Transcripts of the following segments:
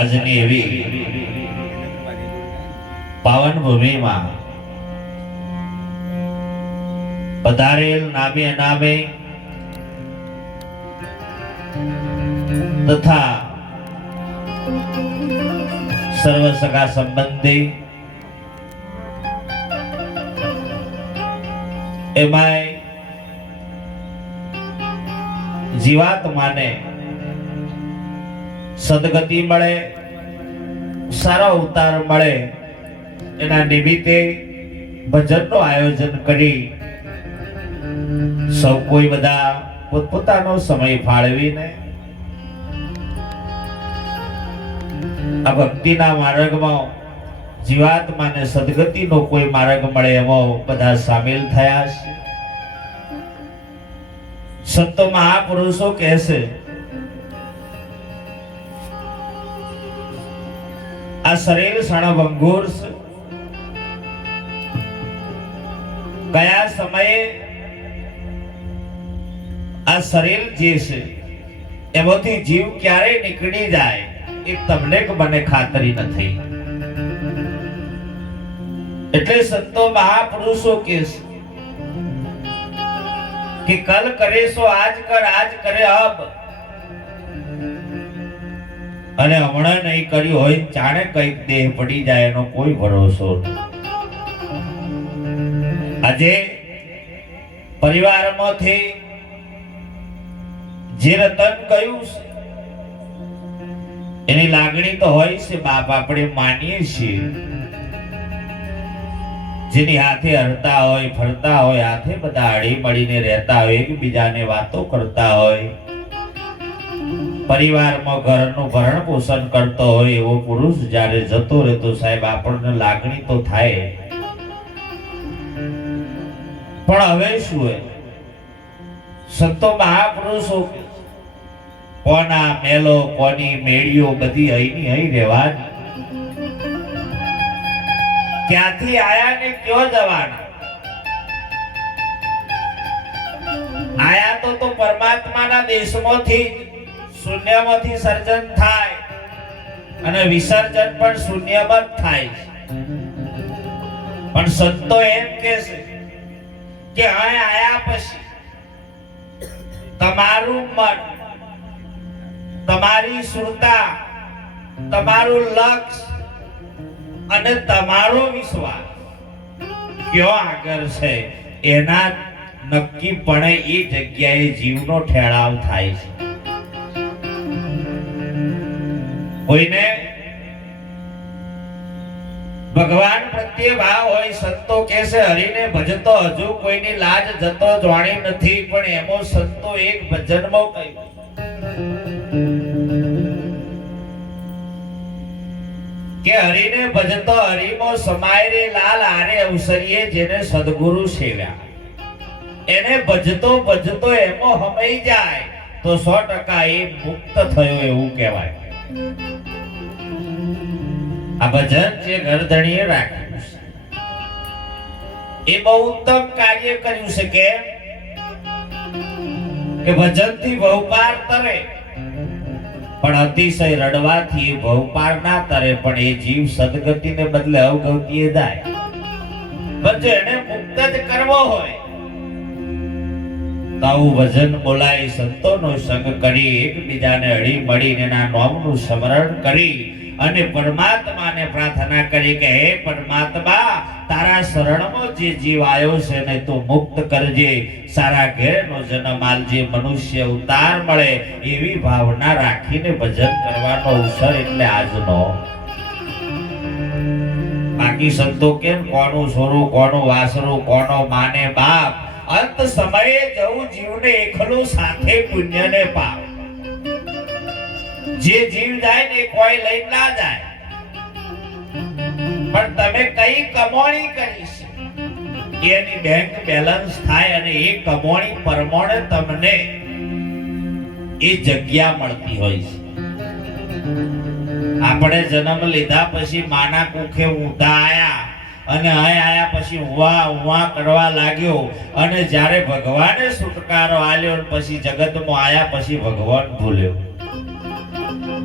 આજની એવી પાવન ભૂમિમાં પધારેલ નામે અનામે તથા સર્વ સગા સંબંધી એમાંય જીવાત્માને સદગતિ મળે, સારો અવતાર મળે, એના નિમિત્તે ભજનનું આયોજન કરી સૌ કોઈ બધા પોતપોતાનો સમય ફાળવીને આ ભક્તિના માર્ગમાં જીવાત્માને સદગતિનો કોઈ માર્ગ મળે એમાં બધા સામેલ થયા છે. સંતો મહાપુરુષો કહેશે આ શરીર ક્ષણભંગુર છે. કયા સમયે આ શરીર જે છે એમાંથી જીવ ક્યારે નીકળી જાય એ તમને કે મને ખાતરી નથી. એટલે સંતો મહાપુરુષો કે કલ કરે સો આજ કર, આજ કરે અબ, અને હમણાં નહીં કર્યું હોય જાણે કઈક દેહ પડી જાય એનો કોઈ ભરોસો નથી. આજે પરિવારમાંથી જે રતન ગયું છે એની લાગણી તો હોય છે, બાપ આપણે માનીએ છીએ. જેની હાથે હરતા હોય, ફરતા હોય, હાથે બધા હળી મળીને રહેતા હોય, એકબીજાને વાતો કરતા હોય, પરિવારમાં ઘરનું ભરણ પોષણ કરતો હોય એવો પુરુષ જ્યારે જતો રહેતો સાહેબ આપણને લાગણી તો થાય. પણ હવે શું હોય, સંતો મહાપુરુષો કોના મેલો કોની મેળીઓ બધી અહીંની અહીં રહેવાની. ક્યાંથી આયા ને ક્યાં જવાના? આયા તો પરમાત્માના દેશમાંથી શૂન્યમાંથી સર્જન થાય અને વિસર્જન પણ શૂન્યમાં જ થાય. પણ સંતો એમ કહે છે કે અહીં આયા પછી તમારું મન, તમારી સુરતા, તમારું લક્ષ્ય અને તમારો વિશ્વાસ કયો આગળ છે એના નક્કીપણે એ જગ્યાએ જીવનો ઠેરાવ થાય છે. કોઈને ભગવાન પ્રત્યે ભાવ હોય, સંતો કહેશે હરિને ભજતો હજુ કોઈની લાજ જતો જાણી નથી, પણ એમો સંતો એક ભજનમાં કહ્યું કે હરિને ભજતો હરિમો સમાય રે લાલ હારે અવસરીએ જેને સદગુરુ સેવ્યા. એને ભજતો ભજતો એમો હમાઈ જાય તો 100% એ મુક્ત થયો એવું કહેવાય. આ ભજન જે ગરદણીએ રાખ્યું છે એ બહુ ઉત્તમ કાર્ય કર્યું છે કે ભજનથી ભવપાર તરે, પણ અતિશય રડવાથી ભવપાર ના તરે, પણ એ જીવ સદગતિને બદલે અવગતિએ જાય. પણ જો એને મુક્ત જ કરવો હોય તો આવું ભજન બોલાય, સંતોનો સંગ કરી, એકબીજાને હળી મળીને એના નામનું સ્મરણ કરી અને પરમાત્માને પ્રાર્થના કરી કે હે પરમાત્મા, તારા શરણમાં જે જીવ આવ્યો છે ને તું મુક્ત કરજે, સારા ઘેરનો જન્મ આલજે, મનુષ્ય અવતાર મળે, એવી ભાવના રાખીને ભજન કરવાનો અવસર એટલે આજનો. બાકી સંતો કેમ કોનું છોરું, કોનું વાસરું, કોનો માને બાપ, અંત સમયે જવું જીવને એકલું સાથે પુણ્યને પાપ. જે જીવ જાય ને કોઈ લઈ ના જાય, પણ તમે કઈ કમાણી કરી છે એની બેંક બેલેન્સ થાય અને એ કમાણી પ્રમાણે તમને એ જગ્યા મળતી હોય છે. આપણે જન્મ લીધા પછી માના કુખે ઊંધા આયા અને અહીં આયા પછી ઉવા કરવા લાગ્યો, અને જ્યારે ભગવાને છુટકારો આલ્યો પછી જગતમાં આયા પછી ભગવાન ભૂલ્યો.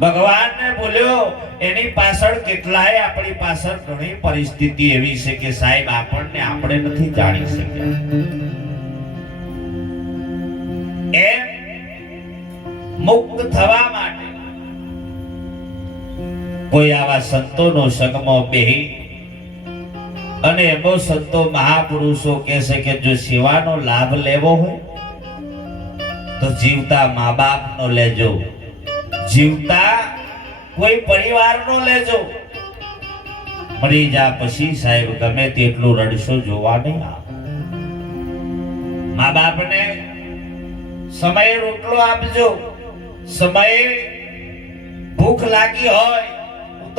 ભગવાનને બોલ્યો એની પાછળ કેટલાય આપણી પાછળ ઘણી પરિસ્થિતિ એવી છે કે સાહેબ આપણને આપણે નથી જાણી શક્યા. એ મુક્ત થવા માટે કોઈ આવા સંતોનો સંગમાં બેહી અને એમો સંતો મહાપુરુષો કહે છે કે જો સેવાનો લાભ લેવો હોય તો જીવતા મા બાપનો લેજો, જીવતા કોઈ પરિવારનો લેજો. મરી જા પછી સાહેબ ગમે તેટલું રડશો જોવા નહીં આવે. મા બાપને સમયે રોટલો આપજો, સમયે ભૂખ લાગી હોય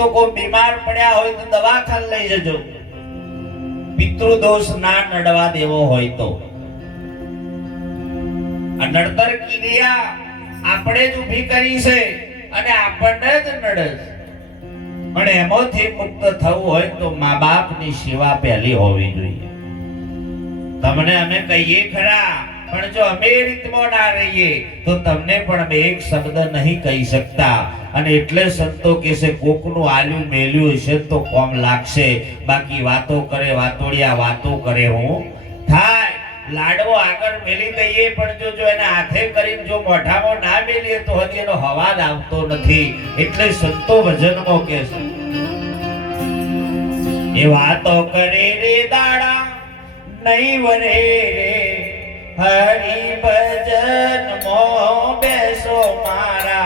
તો કોઈ બીમાર પડ્યા હોય તો દવાખાને લઈ જજો. પિતૃદોષ ના નડવા દેવો હોય તો. આ નડતર ક્રિયા આપણે જ ઊભી કરી છે અને આપણને જ નડે છે. પણ એમાંથી મુક્ત થવું હોય તો મા બાપની સેવા પહેલી હોવી જોઈએ. તમને અમે કહીએ ખરા, પણ જો અમે એ રીતમાં ના રહીએ તો તમને પણ અમે એક શબ્દ નહીં કહી શકતા. અને એટલે સંતો કે છે કોકનું આલ્યું મેલ્યું હશે તો કોમ લાગશે, બાકી વાતો કરે વાતોડિયા વાતો કરે હું થાય. લાડવો આગળ મેલી દઈએ પણ જો એને હાથે કરીને જો મોઢામાં ના મેલીએ તો હજી એનો હવાજ આવતો નથી. એટલે સંતો ભજનમાં કે છે એ વાતો કરે રે દાડા નહીં વરે રે, હરિ ભજન મો બેસો મારા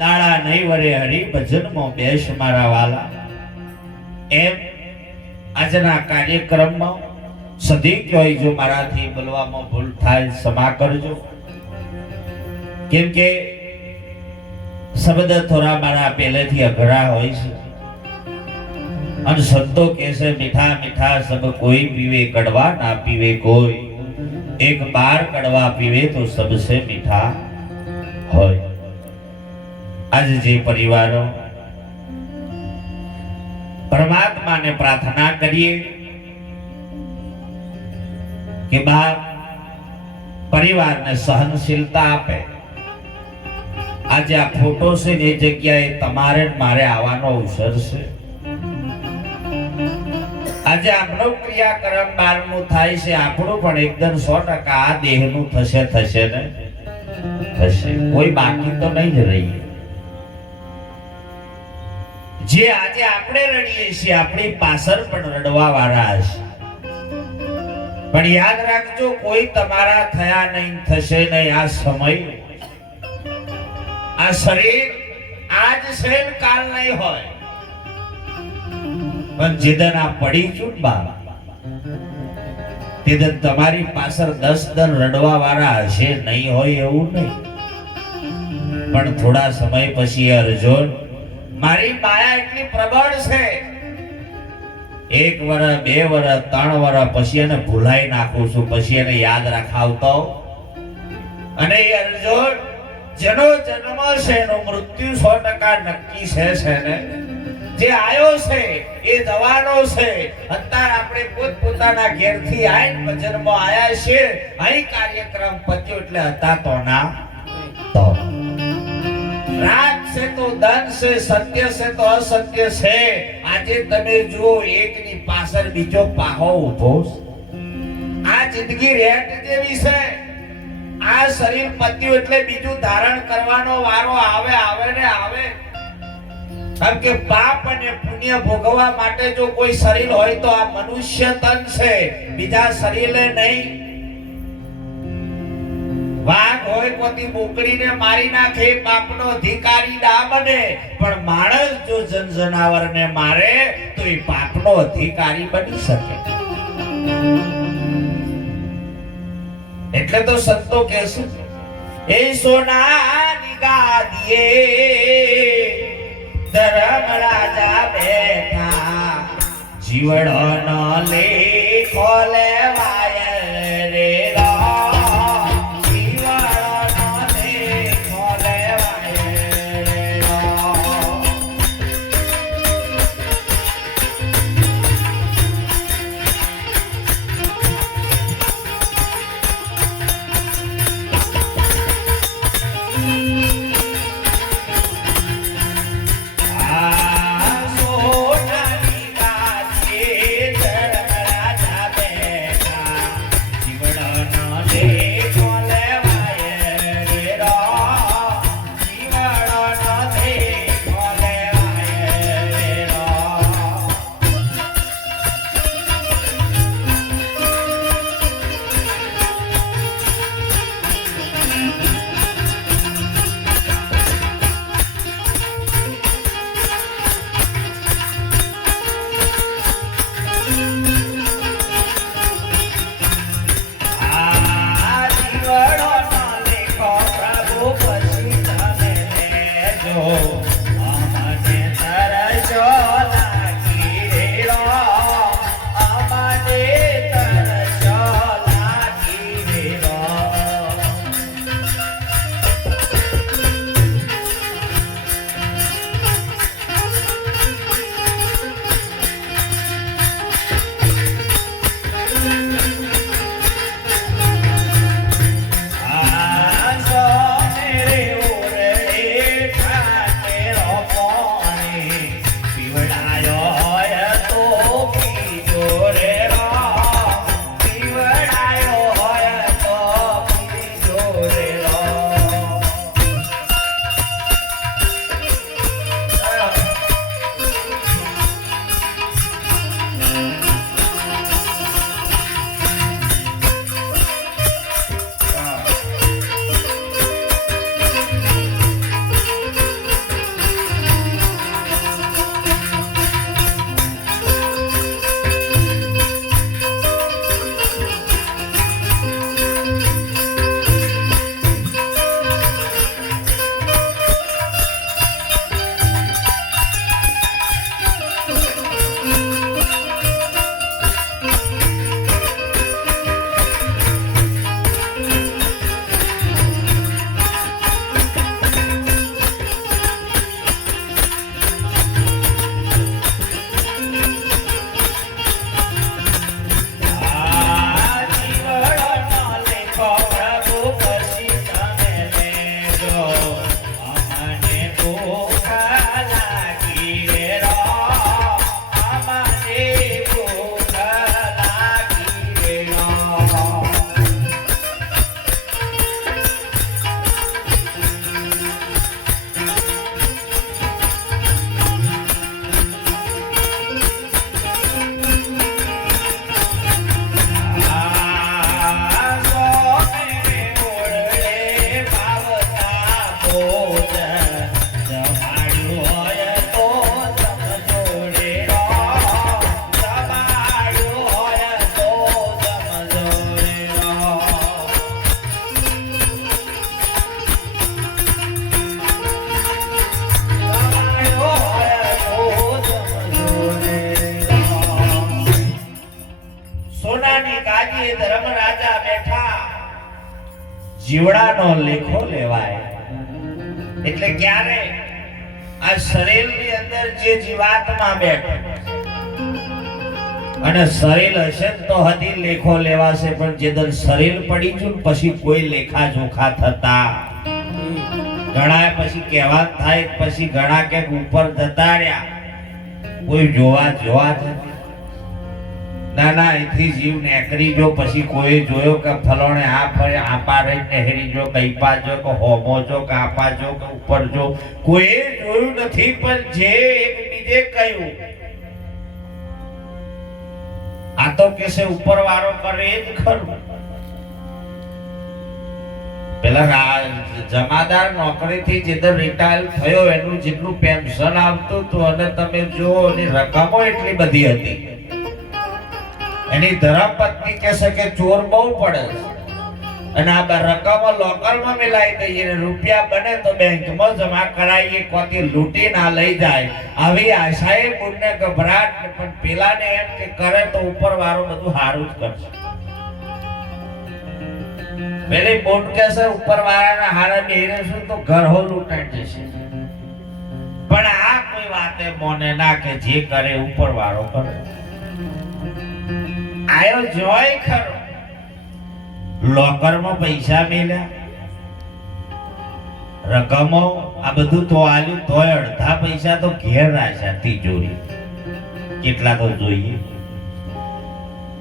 દાડા નહીં વરે હરિ ભજનમાં બેસ મારા વાલા. એમ આજના કાર્યક્રમમાં સદી કોઈ જો મારાથી બોલવામાં ભૂલ થાય ક્ષમા કરજો, કેમ કે શબ્દ થોડા મારા પહેલેથી અઘરા હોય છે. અને સંતો કહે છે મીઠા મીઠા સબ કોઈ પીવે કડવા ના પીવે કોઈ, એક બાર કડવા પીવે તો સબસે મીઠા હોય. आज जे परिवारों परमात्मा ने प्रार्थना करिए कि बाप परिवार ने सहनशीलता आपे. आज आ फोटो से जे जग्याए तमारे मारे आवानो अवसर छे. आज आपनो क्रियाक्रम बारनु थाय छे, आपणो पण एकदम 100% आ देहनु थशे थशे ने थशे, कोई बाकी तो नहीं ज रही. જે આજે આપણે રડીએ છીએ આપણી પાછળ પણ રડવા વાળા હશે. પણ યાદ રાખજો કોઈ તમારા થયા નહીં, થશે નહીં. આ સમય, આ શરીર આજ છે કાલ નહીં હોય. પણ જેદન આ પડી ચૂટ બા તેદન તમારી પાછળ 10 દન રડવા વાળા હશે નહીં હોય એવું નહીં. પણ થોડા સમય પછી અર્જુન મારી માયા એટલી પ્રબળ છે, 1 વર્ષ 2 વર્ષ 3 વર્ષ પછી એને ભૂલાઈ નાખું છું, પછી એને યાદ રખાવતો. અને એ અર્જુન જેનો જન્મ છે એનું મૃત્યુ 100% નક્કી છે ને. જે આયો છે એ જવાનો છે. અત્યારે આપણે પોતપોતાના ઘેરથી આવીને ભજનમાં આયા છે. અહીં કાર્યક્રમ પત્યો એટલે હતા તો ના તો રાગ છે તો ધન છે, સત્ય છે તો અસત્ય છે. આજે તમે જુઓ એકની પાછળ બીજો પાહો ઊભો છે. આ જિંદગી રેટ જેવી છે. આ શરીર પત્યું એટલે બીજું ધારણ કરવાનો વારો આવે ને આવે. કારણ કે પાપ અને પુણ્ય ભોગવવા માટે જો કોઈ શરીર હોય તો આ મનુષ્ય તન છે, બીજા શરીરે નહીં. વાઘ હોય કોતી બોકડીને મારી નાખે, પાપનો અધિકારી ના બને. પણ માણસ જો જનાવરને મારે તો એ પાપનો અધિકારી બની શકે. એટલે તો સંતો કહેશે એ સોનાની ગાદીએ ધર્મ રાજા બેઠા, જીવડો ન લેખો લેવાય રે જીવડાનો લેખો લેવાય. એટલે ક્યારે આ શરીરની અંદર જે જીવાત્મા બેઠો અને શરીર હશે તો હજી લેખો લેવાશે, પણ જે દર શરીર પડી ગયું પછી કોઈ લેખા જોખા થતા ઘણા પછી કહેવા થાય, પછી ઘણા કે ઉપર જતા રહ્યા, કોઈ જોવા ના ના એથી જીવ નેકરી જો, પછી કોઈ જોયો કે ફલોણે આ ફરે આપા રહી નહેરી જો, કઈપા જો કે હોમો જો કે આપા જો કે ઉપર જો, કોઈ જોયું નથી, પણ જે એક બીજે કહ્યું આ તો કેસે ઉપર વાળો કરે જ ખરું. પેલા જમાદાર નોકરીથી જેદર રિટાયર થયો એનું જેટલું પેન્શન આવતું હતું અને તમે જો એની રકમો એટલી બધી હતી, એની ધર્મપત્ની કહેશે કે ચોર બહુ પડે અને આ રકમો લોકલમાં મિલાઈ દઈએ, રૂપિયા બને તો બેંકમાં જમા કરાવીએ, કોથી લૂંટી ના લઈ જાય, આવી આશાએ પુણ્ય ગભરાટ. પણ પેલાને એમ કે કરે તો ઉપર વાળો બધું સારું જ કરશે. પેલી બોટ કહેશે ઉપર વાળાના હારે બેહીને શું તો ઘર હો લૂંટાઈ જશે, પણ આ કોઈ વાતે મોને ના કે જે કરે ઉપર વાળો કરે. આયો જોય ખરો લોકરમાં પૈસા મેલ્યા, રકમો આ બધું તો આલ્યું, તોય અડધા પૈસા તો ઘેર રાખ્યા તિજોરી. કેટલા તો જોઈએ.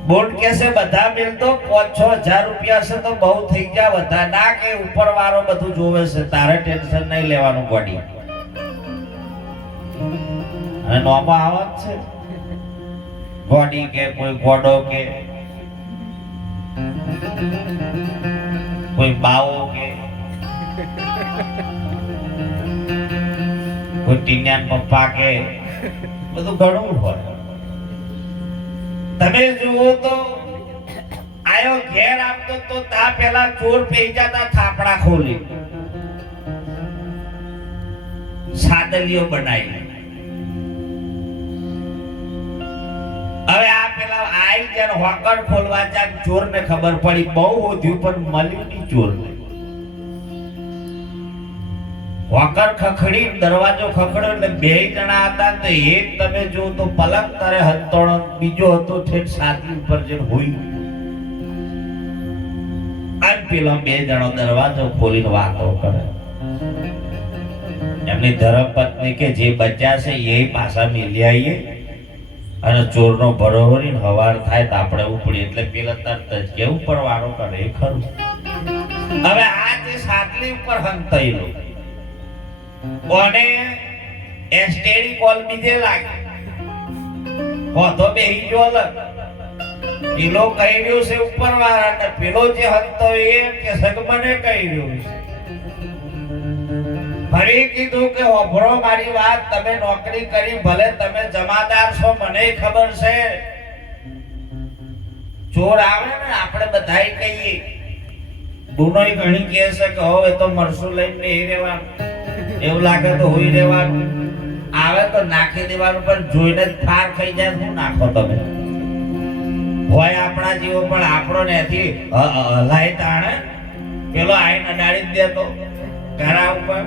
બોર્ડ કેસે બધા મિલતો 5-6 હજાર રૂપિયા છે તો બહુ થઈ ગયા, બધા ના કે ઉપર વાળો બધું જોવે છે, તારે ટેન્શન નહીં લેવાનું ગોડી. અને નોમાં આવત છે ગોડી કે કોઈ ગોડો કે કોઈ બાવો કે કોઈ ટીન્યાન પપ્પા કે બધું ઘણું હોય. તમે જુઓ તો આયો ઘેર આપતો તો તા પેલા ચોર પેઈ જતા થાપડા ખોલી સાદલીઓ બનાવી. હવે આ પેલા આઈ જ્યારે હોકર ખોલવા જાય ચોર ને ખબર પડી બહુ હોધ્યું પણ મળ્યું નહીં ચોર ને. હોકર ખખડી દરવાજો ખખડ્યો એટલે બે જણા હતા તો એક તમે જો તો પલંગ તરે હંતોણો, બીજો હતો ઠેઠ સાદલી ઉપર જે હોય. આજ પેલા બે જણો દરવાજો ખોલીને વાતો કરે. એમની ધર્મપત્ની કે જે બચ્યા છે એ પાછા મિલી આવીએ અને ચોરનો ભરોવરીને હવાર થાય તો આપણે ઉપડી. એટલે પેલા તરત જ કે ઉપર વાળો કરે એ ખરું. હવે આ જે સાદલી ઉપર હંતાયેલો કોને એસ્ટેરી કોલ બીજે લાગે હોતો બેહી જો અલગ. પેલો કહી રહ્યો છે ઉપર વાળા ને પેલો જે હંતો એમ કે સગમને કહી રહ્યો છે. ફરી કીધું કે ઓભરો મારી વાત, તમે નોકરી કરી ભલે તમે જમાદાર છો મને ખબર છે, ચોર આવે ને આપણે બધાય કહીએ, ગુનોય ઘણી કહે છે કે હવે તો મરસું લઈને નહીં રહેવાનું, એવું લાગે તો હોઈ રહેવાનું, આવે તો નાખી દેવાનું, પણ જોઈને જ ફાર ખાઈ જાય. શું નાખો તમે હોય આપણા જીવો, પણ આપણો નથી હલાય તાણે પેલો આઈને અડાડી જ દેતો ઘરા ઉપર.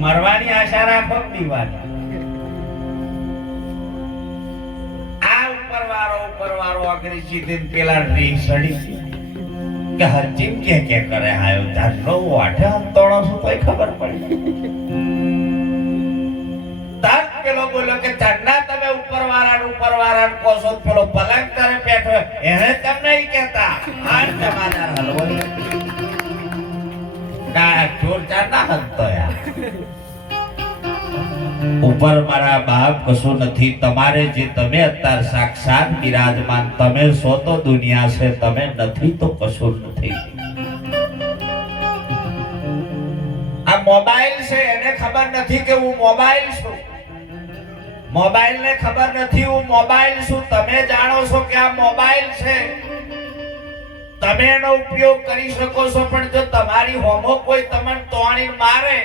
મરવાની આશા રાખો દીવાની. આ ઉપર વાળો અગરી સીધી પેલા રી સડી કે હરજીમ કે કરે આયો જાનો વાઠે અંતોણો શું કોઈ ખબર પડી. તાર પેલો બોલ્યો કે ચન્ના તમે ઉપર વાળા કોસો પેલો પલંગ તરે બેઠો એને તમને ઈ કહેતા આ જમાદાર હલવો ના ચોર ચાના હંતો યાર. ઉપર મારા બાપ કશું નથી, તમારે જે તમે અત્યારે સાક્ષાત બિરાજમાન તમે છો તો દુનિયા છે, તમે નથી તો કશું નથી. આ મોબાઈલ છે એને ખબર નથી કે હું મોબાઈલ છું, મોબાઈલ ને ખબર નથી હું મોબાઈલ છું. તમે જાણો છો કે આ મોબાઈલ છે, તમે એનો ઉપયોગ કરી શકો છો, પણ જો તમારી હોમો કોઈ તમને તોણી મારે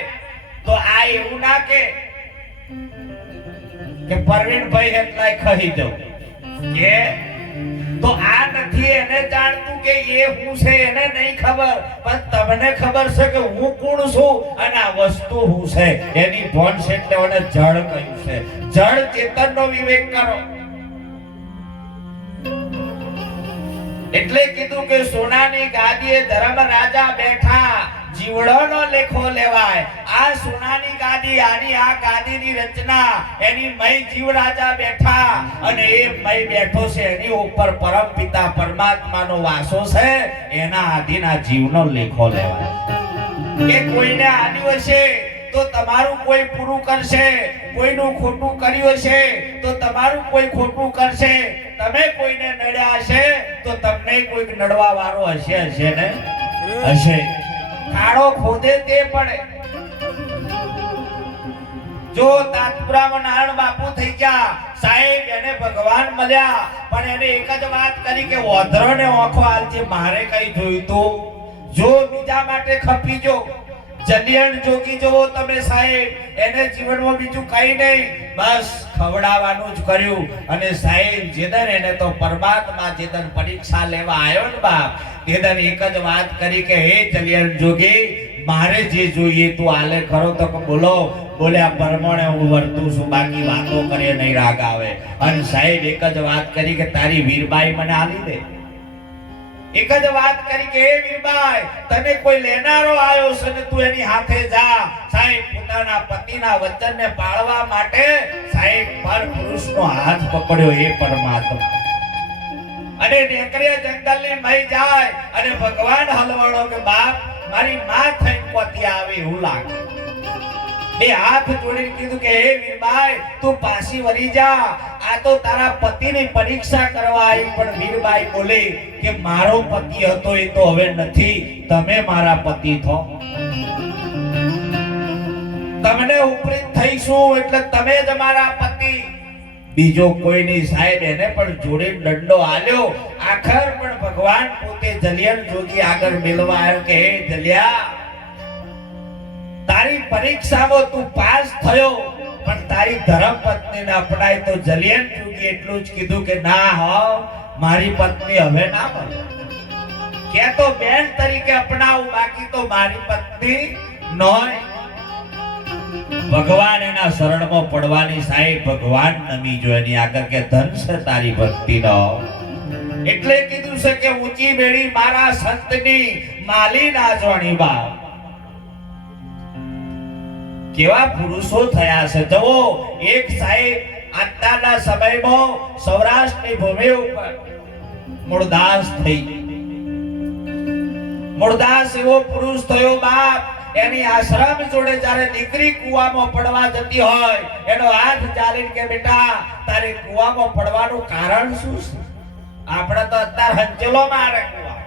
તો આ એવું ના કે પરવીનભાઈ એટલાય ખહી જાવ કે તો આ નથી એને જાણતું કે એ હું છે એને નહીં ખબર, પણ તમને ખબર છે કે હું કોણ છું અને આ વસ્તુ હું છે એની ભોન છે, એટલે મને જળ કહ્યું છે. જળ ચેતનનો વિવેક કરો. એટલે કીધું કે સોનાની ગાદીએ ધર્મ રાજા બેઠા, જીવડોનો લેખો લેવાય. આ સોનાની ગાદી, આની આ ગાદીની રચના, એની મય જીવ રાજા બેઠા અને એ મય બેઠો છે, એની ઉપર પરમ પિતા પરમાત્માનો વાસો છે, એના આધીના જીવનો લેખો લેવાય. કે કોઈને આલ્યું હશે તો તમારું કોઈ પૂરું કરશે, કોઈનું ખોટું કર્યું હશે તો તમારું કોઈ ખોટું કરશે, તમે કોઈને નડ્યા હશે તો તમને કોઈક નડવા વાળો હશે ને હશે. કાળો ખોદે તે પડે. જો તાજપુરામાં નારાયણ બાપુ થઈ ગયા સાહેબ, એને ભગવાન મળ્યા, પણ એને એક જ વાત કરી કે ઓધરોને ઓખો આલજે, મારે કઈ જોયું તું? જો બીજા માટે ખપી જો. જલિયણ જોગી જોવો તમે સાહેબ, એને જીવનમાં બીજું કઈ નહીં, બસ ખવડાવવાનું જ કર્યું. અને સાહેબ જેદન એને તો પરમાત્મા જેદન પરીક્ષા લેવા આવ્યો ને બાપ, તેદન એક જ વાત કરી કે હે જલિયણ જોગી, મારે જે જોઈએ તું આલે ખરો? તો બોલો, બોલ્યા પરમાણે હું વર્તું છું, બાકી વાતો કરે નહીં રાગ આવે. અને સાહેબ એક જ વાત કરી કે તારી વીરબાઈ મને આલી દે. એક જ વાત કરી કે હે વીરબાઈ, તને કોઈ લેનારો આવ્યો છે ને તું એની હાથે જા. સાહેબ પોતાના પતિના વચનને પાળવા માટે સાહેબ પર પુરુષનો હાથ પકડ્યો એ પરમાત્મા, અને નેકરે જંગલની મય જાય અને ભગવાન હલવાડો કે બાપ મારી માં થઈને પોતી આવે એવું લાગે. બે હાથ જોડીને કીધું કે હે વીરબાઈ તું પાછી વળી જા, આ તો તારા પતિની પરીક્ષા કરવા આવી. પણ વીરબાઈ બોલી કે મારો પતિ હતો એ તો હવે નથી, તમે મારા પતિ થો. તમને ઉપરી થઈશું એટલે તમે જ મારા પતિ, બીજો કોઈ નહીં. સાહેબ એને પણ જોડે દંડો આલ્યો. આખર પણ ભગવાન પોતે જલિયણ જોગી આગળ મેળવા આવ્યો કે હે જલિયા, તારી પરીક્ષામાં તું પાસ થયો, પણ તારી ધર્મ પત્નીને અપનાય. તો જલિયણ જોગી એટલું જ કીધું કે ના હો, મારી પત્ની હવે ના મળે. કે તો બેન તરીકે અપનાવું, બાકી તો મારી પત્ની નોય. ભગવાન એના શરણમાં પડવાની સાહેબ ભગવાન નમી જો એની આગળ કે ધન છે તારી ભક્તિનો. એટલે કીધું છે કે ઊંચી બેડી મારા સંતની માલી નાજવાણી બાપ. કેવા પુરુષો થયા છે જુઓ. એક સાહેબ આજના સમયમાં સૌરાષ્ટ્રની ભૂમિ ઉપર મૂળદાસ થઈ. મૂળદાસ એવો પુરુષ થયો બાપ, એની આશ્રમ જોડે જ્યારે દીકરી કુવામાં પડવા જતી હોય, એનો હાથ ચાલીને કે બેટા તારે કુવામાં પડવાનું કારણ શું છે? આપણે તો અત્યારે હંચેલો મારે કુવા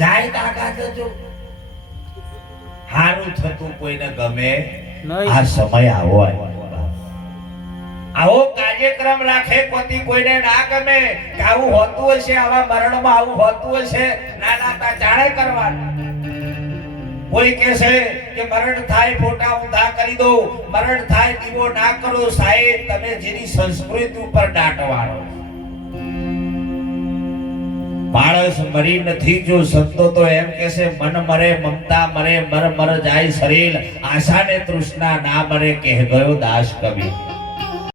જાય તાકાત જો હારું થતું કોઈને ગમે. આ સમય આવો આવો કાર્યક્રમ રાખે પતિ કોઈને ના ગમે કે આવું હોતું હશે, આવા મરણમાં આવું હોતું હશે, ના ના જાણે કરવાનું. કોઈ કહેશે કે મરણ થાય ફોટા ઊંધા કરી દો, મરણ થાય દીવો ના કરો. સાહેબ તમે જેની સંસ્કૃતિ ઉપર દાટવાનો. માણસ મરી નથી જો, સંતો તો એમ કહેશે મન મરે મમતા મરે, મર મર જાય શરીર, આશા ને તૃષ્ણા ના મરે, કહે ગયો દાસ કબીર.